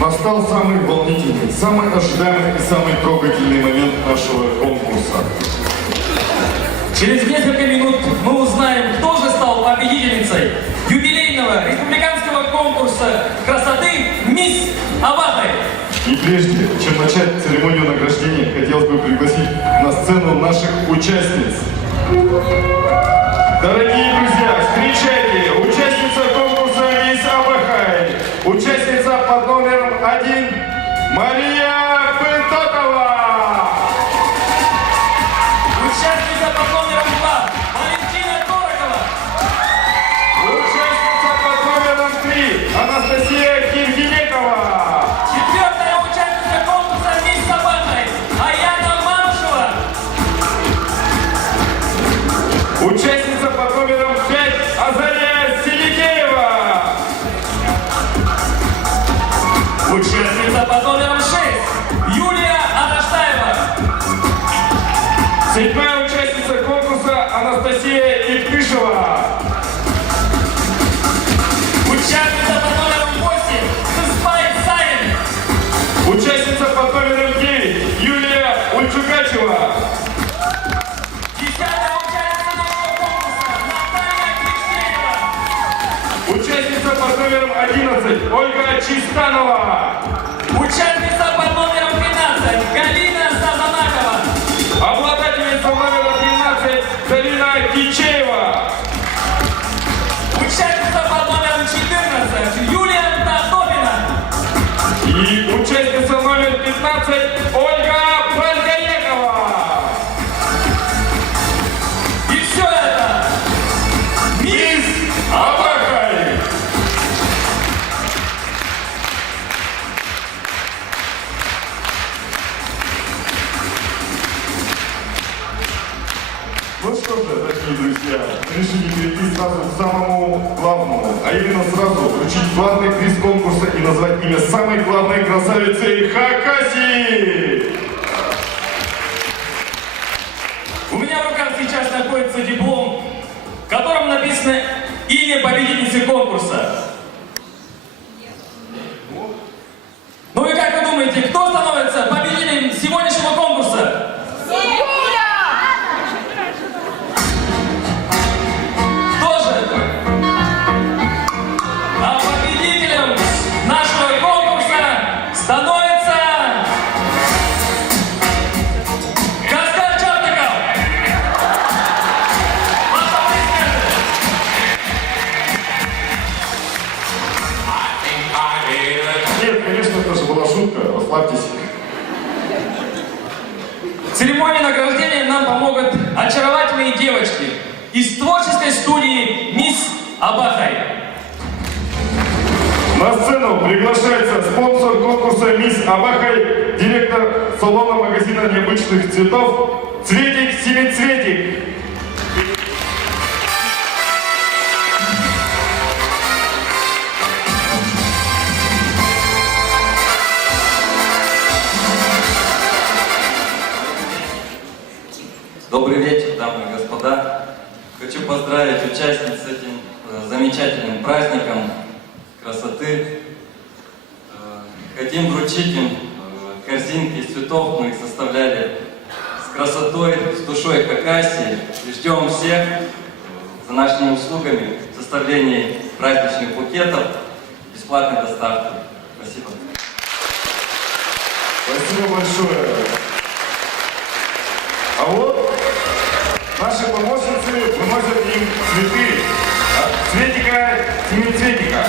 Настал самый волнительный, самый ожидаемый и самый трогательный момент нашего конкурса. Через несколько минут мы узнаем, кто же стал победительницей юбилейного республиканского конкурса красоты «Мисс Абахай». И прежде чем начать церемонию награждения, хотелось бы пригласить на сцену наших участниц. Дорогие друзья, встречайте, участница конкурса «Мисс Абахай», участница под номером 1 Мария Пентотова. Участница под номером 2 Валентина Корокова. Участница под номером 3 Анастасия Киргинекова. Четвертая участница конкурса «Мисс Абахай» Аяна Мамушева. Участница под номером 5 Азария Селикеева. Участница под номером 6 Юлия Адаштаева. Седьмая участница конкурса Анастасия Иптышева. Участница под номером 8 Сыспай Саин. Участница под номером 9 Юлия Ульчукачева. Десятая участница нашего конкурса Наталья Кричева. Участница под номером 11 Ольга Чистанова. Участница под номером 13 Галина Сазанакова. Обладательница номера 13 Зарина Кичеева. Участница под номером 14 Юлия Татопина. И участница номер 15 Ольга Пангаекова. И все это Мисс Абахай. Ну что же, дорогие друзья, мы решили перейти сразу к самому главному, а именно сразу вручить главный приз конкурса и назвать имя самой главной красавицы Хакасии. У меня в руках сейчас находится диплом, в котором написано имя победительницы конкурса. Ну и как вы думаете, кто становится победителем сегодняшнего конкурса? Кто же это? А победителем нашего конкурса становится Каскар Чапников. Ваши аплодисменты. Нет, конечно, это же была шутка, расслабьтесь. В церемонии награждения нам помогут очаровательные девочки из творческой студии «Мисс Абахай». На сцену приглашается спонсор конкурса «Мисс Абахай», директор салона магазина необычных цветов Цветик Семицветик. Добрый вечер, дамы и господа. Хочу поздравить участниц с этим замечательным праздником красоты. Хотим вручить им корзинки из цветов. Мы их составляли с красотой, с душой Хакасии. И ждем всех за нашими услугами в составлении праздничных букетов, бесплатной доставки. Спасибо. Спасибо большое. А вот наши помощницы выносят им цветы от Цветика Семицветика.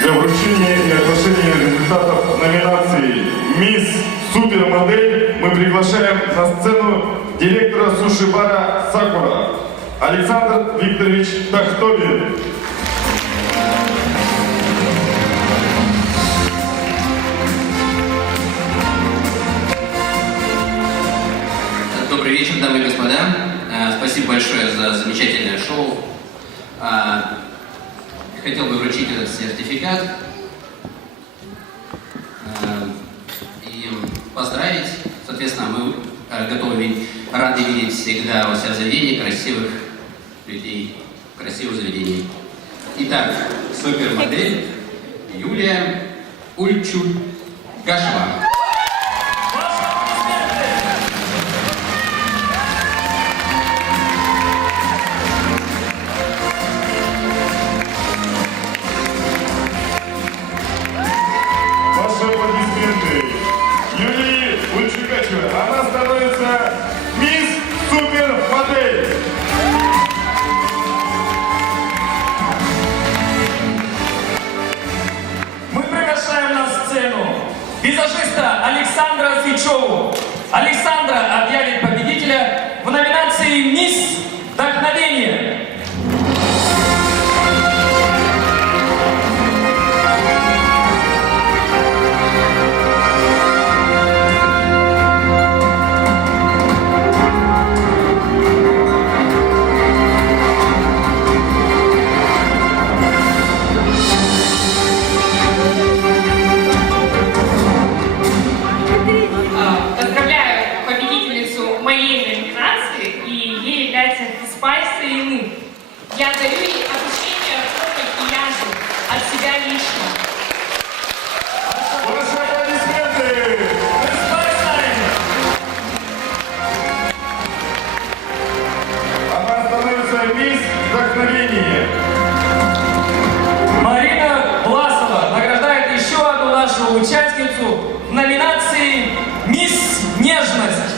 Для вручения и оглашения результатов номинации «Мисс Супермодель» мы приглашаем на сцену директора суши-бара «Сакура» Александр Викторович Тахтобин. Добрый вечер, дамы и господа. Спасибо большое за замечательное шоу. Хотел бы вручить этот сертификат и поздравить. Соответственно, мы готовы рады видеть всегда у себя в заведении красивых людей, красивых заведений. Итак, супермодель Юлия Ульчугашева. Ваши аплодисменты Юлии Ульчугашевой. Она становится мисс Супермодель. Мы приглашаем на сцену визажиста Александра Свечеву. Александра объявит победителя в номинации «Мисс Вдохновение». Поздравляю победительницу моей номинации, и ей является Спайс Ильины. Я дарю ей обучение по макияжу от себя лично. Ваши аплодисменты. Она становится мисс Вдохновение. Марина Власова награждает еще одну нашу участницу в номинации «Мисс Нежность».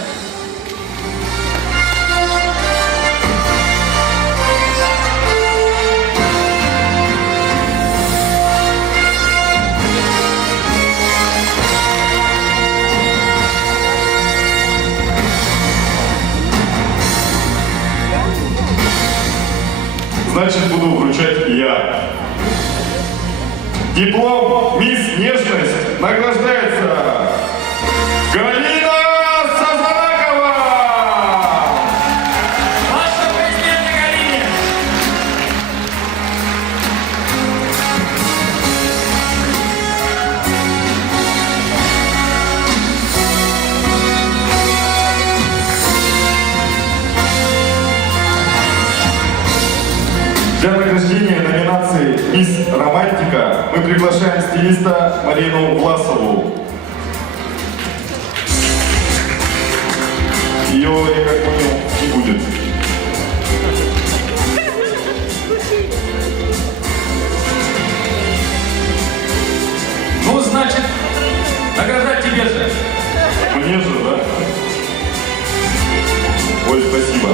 Значит, буду вручать я. Диплом «Мисс Нежность» награждается Галина Сазанакова! Ваши аплодисменты Галине. Для награждения номинации «Мисс Романтика» мы приглашаем стилиста Марину Власову. Ее, я как понял, не будет. Ну, значит, награждать тебе же. Мне же, да? Ой, спасибо.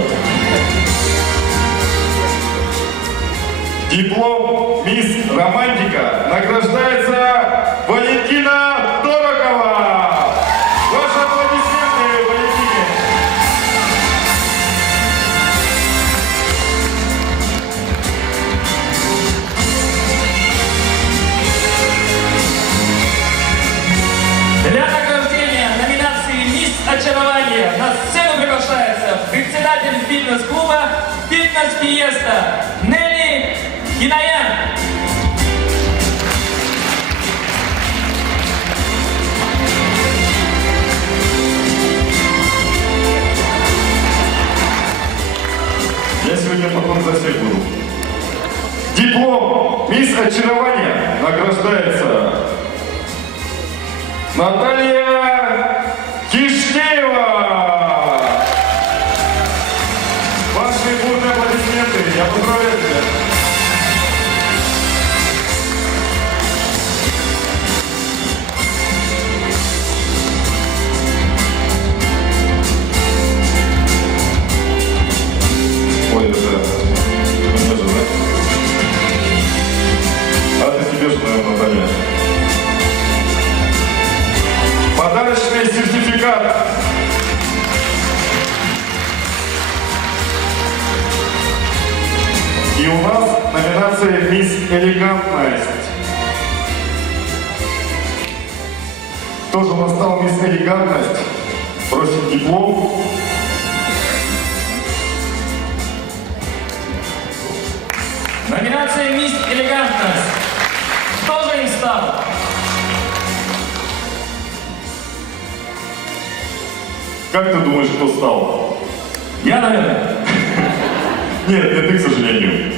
Диплом «Мисс Романтика» награждается Валентина Дорогова. Ваши аплодисменты, Валентине. Для награждения номинации «Мисс Очарование» на сцену приглашается председатель фитнес-клуба «Фитнес Фиеста» Нелли Кинаян. Я сегодня потом за всех буду. Диплом «Мисс Очарование» награждается Наталья Кишнеева. Ваши бурные аплодисменты. Я поздравляю тебя. Ой, это мне же, да? А это тебе же, наверное, Наталья. Подарочный сертификат. И у нас номинация «Мисс Элегантность». Тоже у нас стал «Мисс Элегантность». Просим диплом. Номинация «Мисс Элегантность». Кто же им стал? Как ты думаешь, кто стал? Я, наверное. Нет, не ты, к сожалению.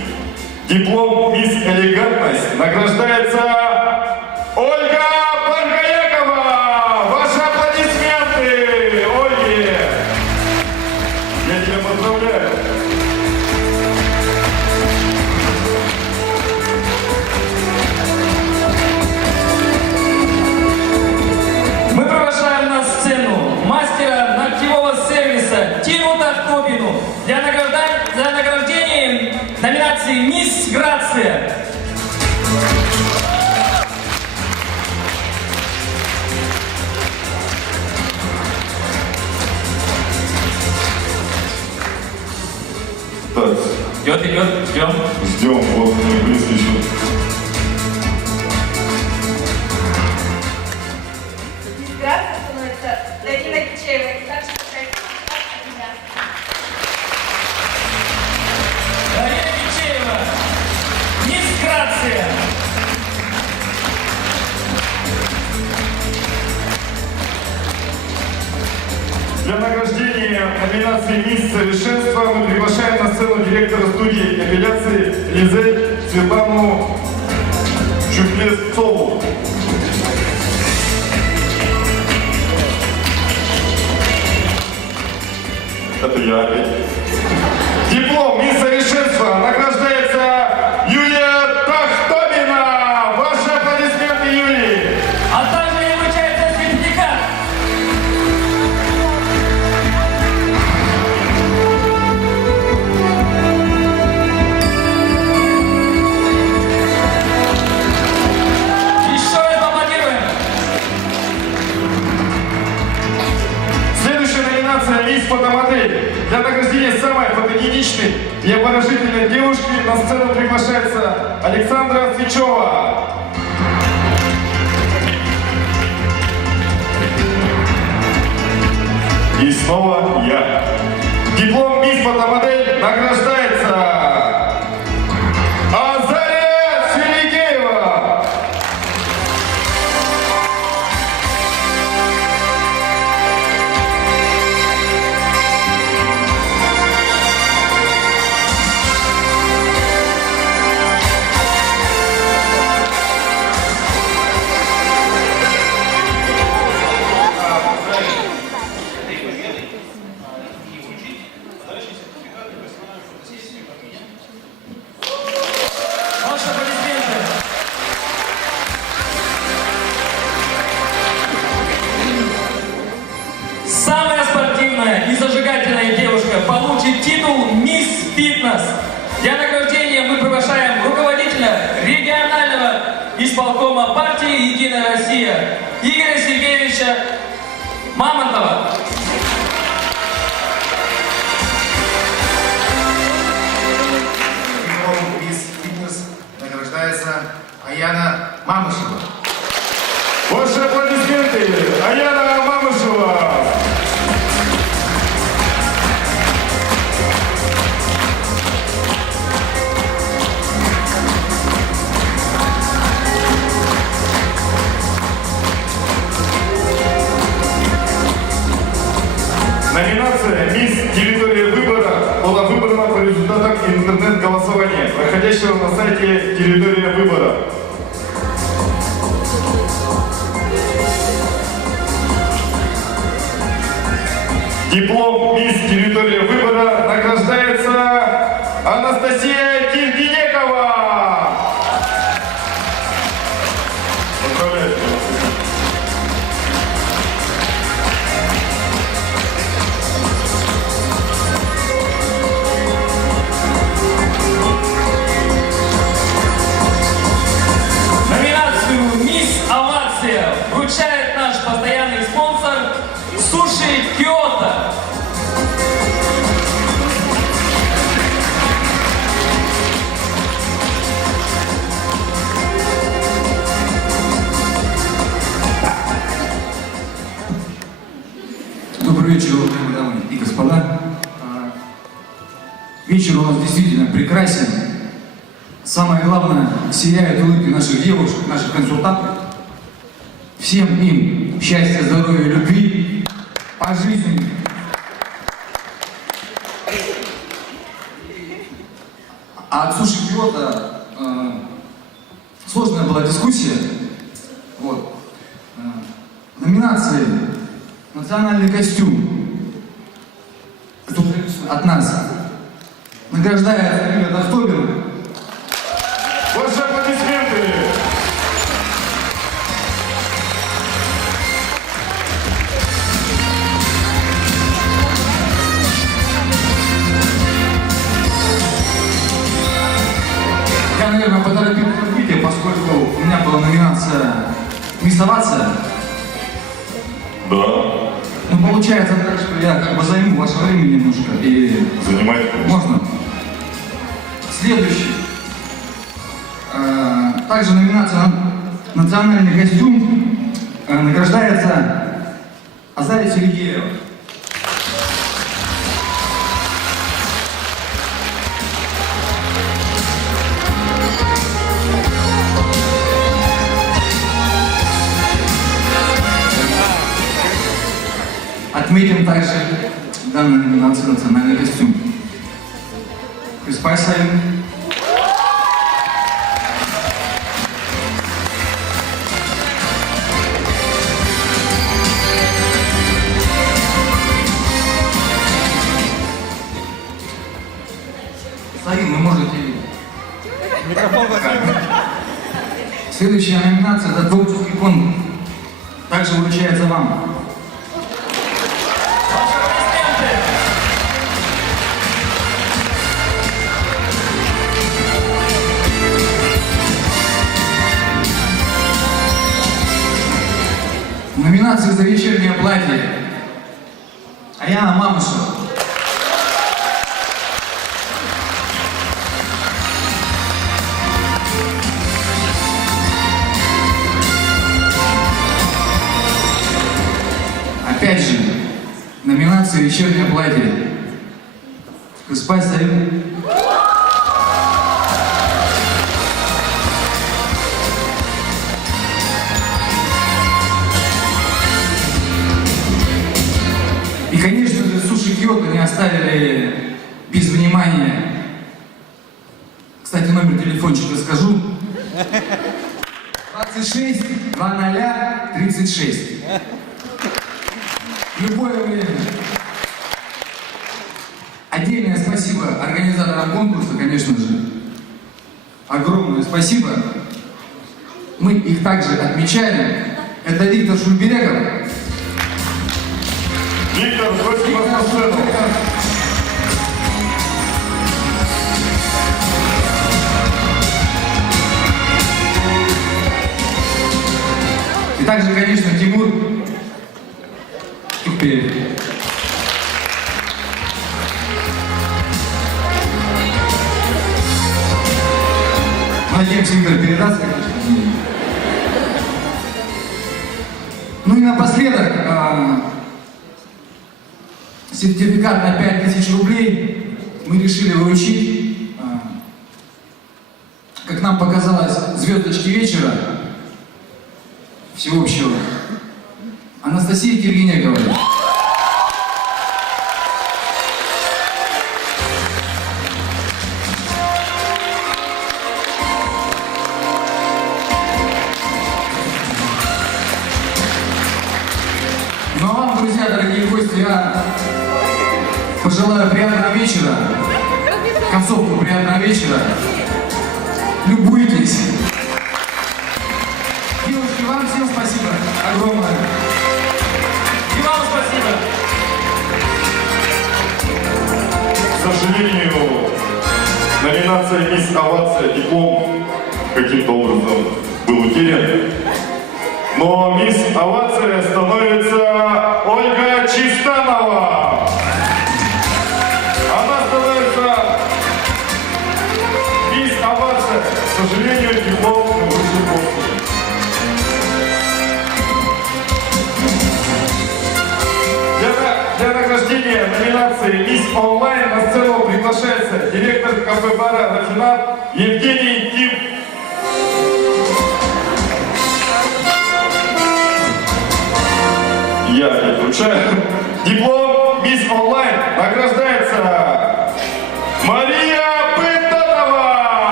Диплом «Мисс Элегантность» награждается Ольга Баргаякова! Ваши аплодисменты, Ольге! Я тебя поздравляю! Мы приглашаем на сцену мастера ногтевого сервиса Тину Тахтобину для награждения номинации «Мисс Грация». Так, Идет, ждем. ждем, вот мы близко еще. Грация становится Дарина Кичеева. И также от меня. Дарья Кичеева, «Мисс Грация». Для награждения номинации «Мисс Совершенства» мы приглашаем на сцену директора студии эпиляции Лизель Светлану Чуплесцову. Это я опять. Диплом «Мисс Совершенства» награждается Юлия Тахтобина. Ваши аплодисменты, Юлии. А также ей вручается сертификат. Еще раз поаплодируем. Следующая номинация «Мисс Фотомодель». Для награждения самой фотогеничной и обворожительной девушки на сцену приглашается Александра Свечева. И снова я. Диплом «Мисс Фотомодель» награждается Азария Селигеева. Ваши аплодисменты. Самая спортивная и зажигательная девушка получит титул «Мисс Фитнес». Для награждения мы приглашаем руководителя регионального исполкома партии «Единая Россия» Игоря Сергеевича Мамонтова. Диплом «Мисс Фитнес» награждается Аяна Мамышева. Ваши аплодисменты, Аяна Мамышева. Номинация «Мисс Территория выбора» была выбрана по результатам интернет-голосования, проходящего на сайте «Территория выбора». Диплом «Мисс Территория выбора» награждается Анастасия Киргинекова. Поздравляю тебя, Анастасия. Номинацию «Мисс Овация» вручает наш постоянный спонсор «Суши Киото». Добрый вечер, уважаемые дамы и господа. Вечер у нас действительно прекрасен. Самое главное, сияют улыбки наших девушек, наших консультантов. Всем им счастья, здоровья, любви по жизни. А от Суши Киото сложная была дискуссия. Вот. Номинации «Национальный костюм» от нас награждает Юлия Дахтобина. Ваши аплодисменты! Я, наверное, поторопил события, поскольку у меня была номинация «Мисс Овация». Да, Ну, получается так, что я как бы займу ваше время немножко и... занимайте. Можно? Следующий. Также номинация «Национальный костюм» награждается Азария Сергеева. Отметим также данную номинацию «Национальный костюм». Спасибо. Сарин, вы можете... Следующая номинация – это творческий фонд. Также вручается вам. Номинации за вечернее платье. Аяна Мамышева. Опять же, номинация «Вечернее платье». Спасибо. И, конечно же, Суши Киото не оставили без внимания. Кстати, номер телефончика скажу. 26 00 36. Любое время. Отдельное спасибо организаторам конкурса, конечно же. Огромное спасибо. Мы их также отмечаем. Это Виктор Шульберегов. Виктор, просим вас на сцену. И также, конечно, Тимур Тупеев. Надеемся, Виктор передаст, конечно. Ну и напоследок, сертификат на 5000 рублей мы решили вручить, как нам показалось, звездочки вечера всеобщего Анастасии Киргинековой. Ну а вам, друзья, дорогие гости, я пожелаю приятного вечера, концовку приятного вечера. Любуйтесь. Девушки, вам всем спасибо огромное. И вам спасибо. К сожалению, номинация «Мисс Овация» диплом каким-то образом был утерян. Но «Мисс Овация» становится Ольга Чистанова. Она становится «Мисс Овация». К сожалению, диплом вышел после. Для награждения номинации «Мисс Онлайн» на сцену приглашается директор кафе-бара «Рафинад» Евгений Ким. Я не вручаю. Диплом «Мисс Онлайн» награждается Мария Пытанова.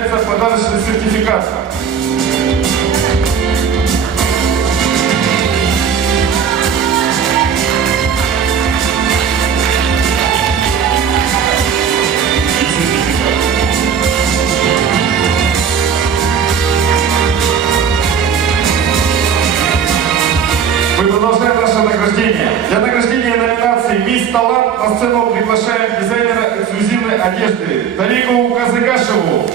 вручается подарочный сертификат. Мы продолжаем наше награждение. Для награждения номинации «Мисс Талант» на сцену приглашаем дизайнера эксклюзивной одежды Талику Казыгашеву.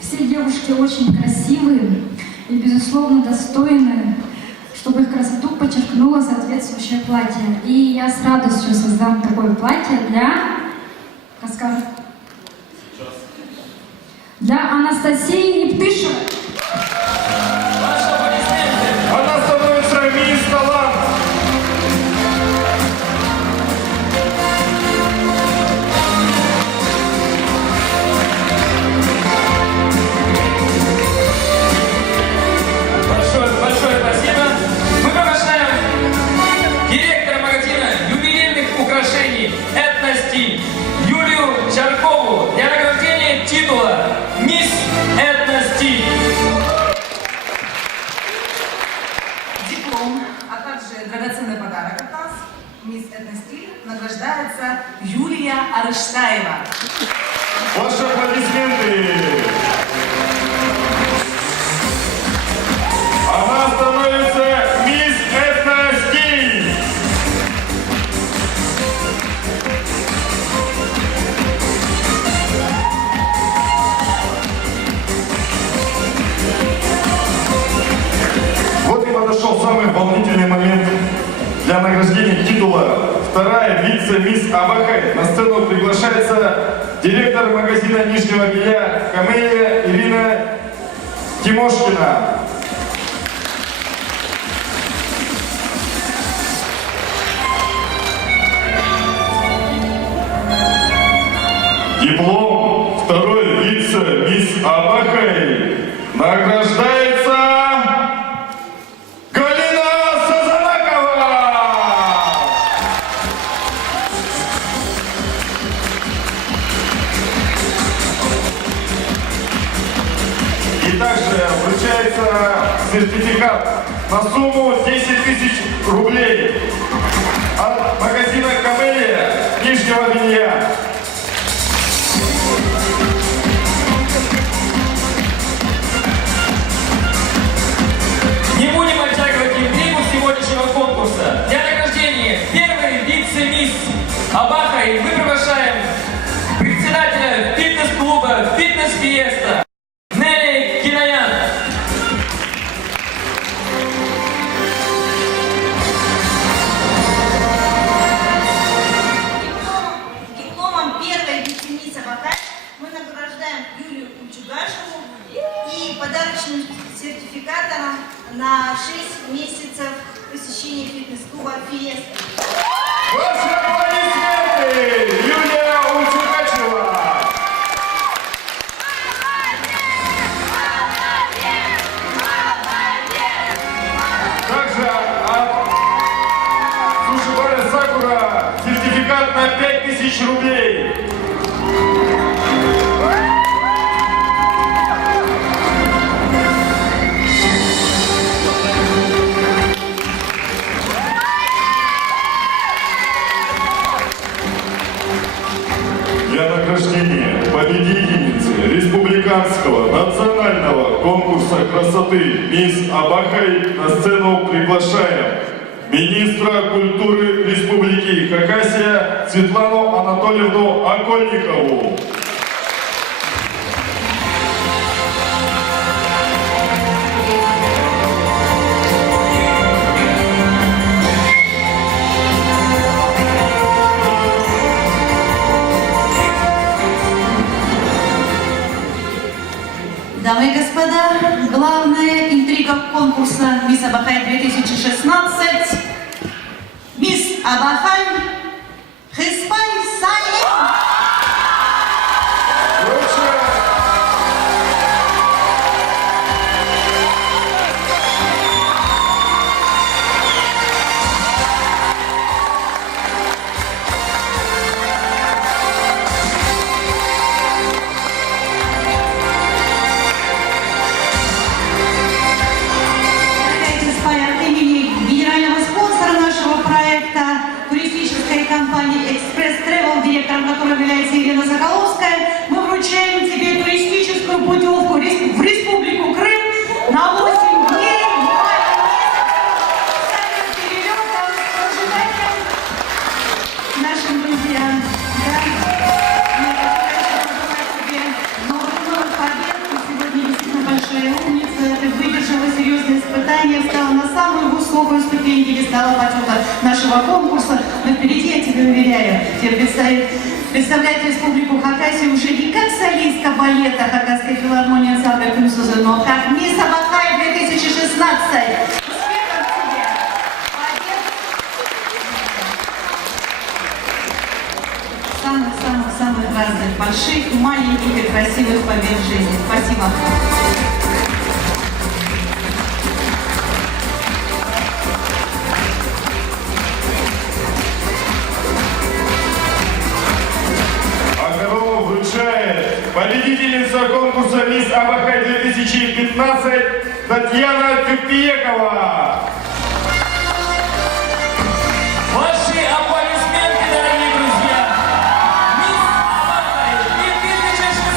Все девушки очень красивые и, безусловно, достойны, чтобы их красоту подчеркнуло соответствующее платье. И я с радостью создам такое платье расскажу, для Анастасии Ептышевой. Ваши аплодисменты. Она становится «Мисс Талант». Большое спасибо. Мы приглашаем директора магазина юбилейных украшений «Этностиль» Юлию Чаркову для награждения титула «Мисс Этностиль». Диплом, а также драгоценный подарок от нас, мисс Этностиль, награждается Юлия Арыштаева. Ваши аплодисменты. Она становится «Мисс Этностиль». Вот и подошел самый волнительный момент для награждения титула. Вторая вице-мисс Абахай. На сцену приглашается директор магазина нижнего белья «Камелия» Ирина Тимошкина. Диплом второй вице-мисс Абахай награждается Галина Сазанакова. И также вручается сертификат на сумму 10 тысяч рублей от магазина «Камелия» нижнего белья. Не будем оттягивать интригу сегодняшнего конкурса. Для награждения первой вице-мисс Абахай мы приглашаем председателя фитнес-клуба «Фитнес-фиеста» Нелли Кинаян. Дипломом первой вице-мисс Абахай мы награждаем Юлию Кучугашеву и подарочным сертификатом на 6 месяцев посещения фитнес-клуба «Фиеста». Ваши аплодисменты! Юлия Ульчукачева! Также от Сушибаля Сакура сертификат на 5000 рублей. Для награждения победительницы республиканского национального конкурса красоты «Мисс Абахай» на сцену приглашаем министра культуры Республики Хакасия Светлану Анатольевну Окольникову. Дамы и господа, главная интрига конкурса «Мисс Абахай 2016». Мисс Абахай Хиспай Сайен. высокую ступень пьедестала почета нашего конкурса. Но впереди, я тебе уверяю, тебе предстоит представлять Республику Хакасию уже не как солистка балета Хакасской филармонии ансамбля «Кунсузы», но как мисс Абакай 2016. Успехов тебе! Молодец! Самых-самых-самых разных, больших, маленьких и красивых побед в жизни. Спасибо. А корону вручает победительница конкурса «Мисс Абакай 2015» Татьяна Тюпиекова. Ваши аплодисменты, дорогие друзья! Мисс Абакай 2016!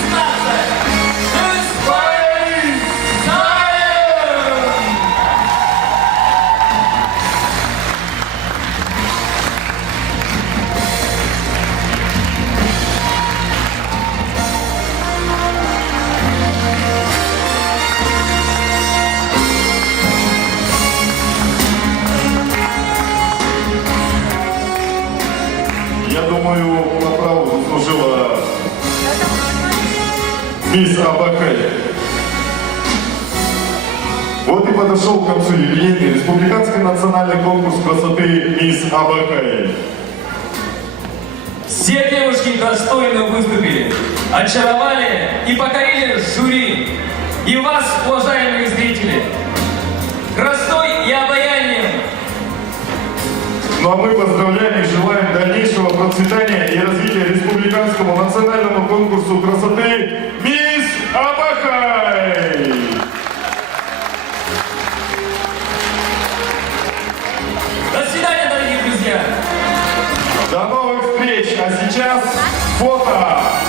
Я думаю, по праву заслужила мисс Абакай. Вот и подошел к концу юбилейный республиканский национальный конкурс красоты «Мисс Абакай». Все девушки достойно выступили, очаровали и покорили жюри. И вас, уважаемые зрители, красотой и обаянием. Ну а мы поздравляем и желаем дальнейшего процветания и развития республиканскому национальному конкурсу красоты «Мисс Абакай». До свидания, дорогие друзья! До новых встреч! А сейчас фото!